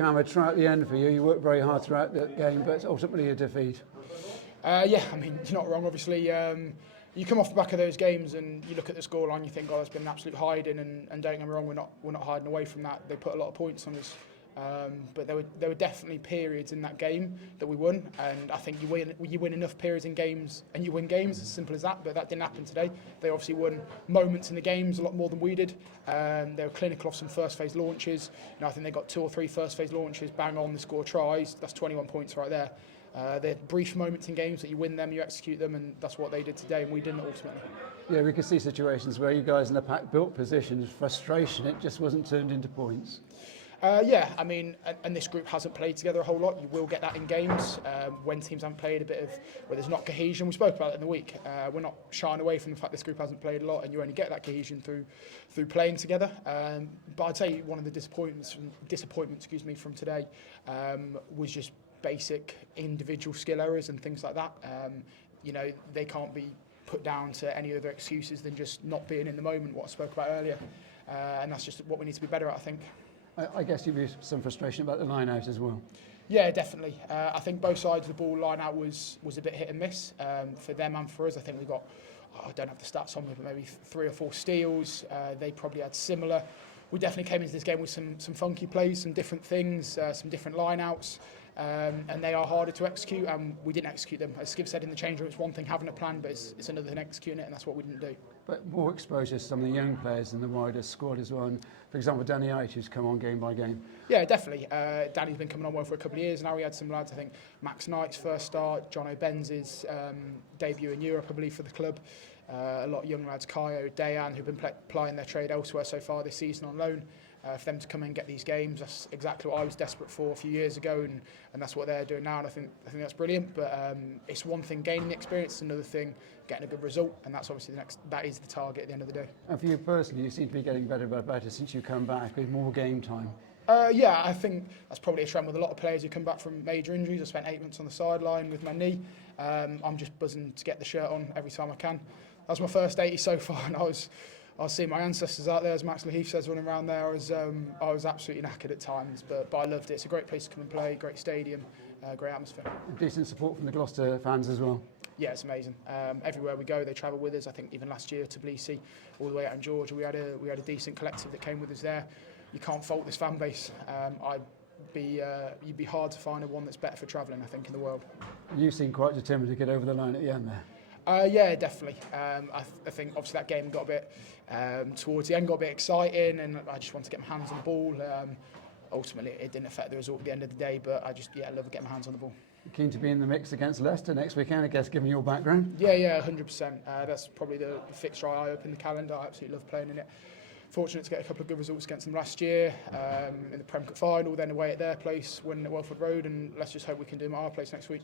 A try at the end for you. You worked very hard throughout the game, but ultimately a defeat. Yeah, I mean, you're not wrong, obviously. You come off the back of those games and you look at the scoreline, you think, oh, there's been an absolute hiding, and don't get me wrong, we're not hiding away from that. They put a lot of points on us. But there were definitely periods in that game that we won, and I think you win enough periods in games and you win games, as simple as that. But that didn't happen today. They obviously won moments in the games a lot more than we did. They were clinical off some first phase launches. I think they got 2 or 3 first phase launches, bang on, they score tries. That's 21 points right there. They're brief moments in games that you win them, you execute them, and that's what they did today, and we didn't ultimately. Yeah, we could see situations where you guys in the pack built positions, frustration, it just wasn't turned into points. Yeah, I mean, and this group hasn't played together a whole lot. You will get that in games when teams haven't played a bit of, where there's not cohesion. We spoke about it in the week. We're not shying away from the fact this group hasn't played a lot, and you only get that cohesion through playing together. But I'd say one of the disappointments from today was just basic individual skill errors and things like that. They can't be put down to any other excuses than just not being in the moment, what I spoke about earlier. And that's just what we need to be better at, I think. I guess you'd be some frustration about the line out as well. Yeah, definitely. I think both sides of the ball line out was a bit hit and miss for them and for us. I think we got, I don't have the stats on me, but maybe 3 or 4 steals. They probably had similar. We definitely came into this game with some funky plays, some different things, some different line outs. And they are harder to execute, and we didn't execute them. As Skiv said in the change room, it's one thing having a plan, but it's another thing executing it, and that's what we didn't do. But more exposure to some of the young players in the wider squad as well. And for example, Danny H, who's come on game by game. Yeah, definitely. Danny's been coming on well for a couple of years now. We had some lads, I think Max Knight's first start, John O'Benz's debut in Europe, I believe, for the club. A lot of young lads, Kaio, Dayan, who've been plying their trade elsewhere so far this season on loan. For them to come in and get these games, that's exactly what I was desperate for a few years ago, and that's what they're doing now, and I think that's brilliant. But it's one thing gaining the experience, it's another thing getting a good result, and that's obviously that is the target at the end of the day. And for you personally, you seem to be getting better and better since you come back with more game time. Yeah, I think that's probably a trend with a lot of players who come back from major injuries. I spent 8 months on the sideline with my knee. I'm just buzzing to get the shirt on every time I can. That was my first 80 so far, and I was seeing my ancestors out there, as Max Lahif says, running around there. I was absolutely knackered at times, but I loved it. It's a great place to come and play, great stadium, great atmosphere. Decent support from the Gloucester fans as well. Yeah, it's amazing. Everywhere we go, they travel with us. I think even last year to Tbilisi, all the way out in Georgia, we had a decent collective that came with us there. You can't fault this fan base. You'd be hard to find one that's better for travelling, I think, in the world. You seem quite determined to get over the line at the end there. Yeah, definitely. I think obviously that game got a bit towards the end, got a bit exciting, and I just wanted to get my hands on the ball. Ultimately, it didn't affect the result at the end of the day, but I love getting my hands on the ball. Keen to be in the mix against Leicester next weekend, I guess, given your background? Yeah, 100%. That's probably the fixture I open the calendar. I absolutely love playing in it. Fortunate to get a couple of good results against them last year in the Prem Cup final, then away at their place, winning at Welford Road, and let's just hope we can do them at our place next week.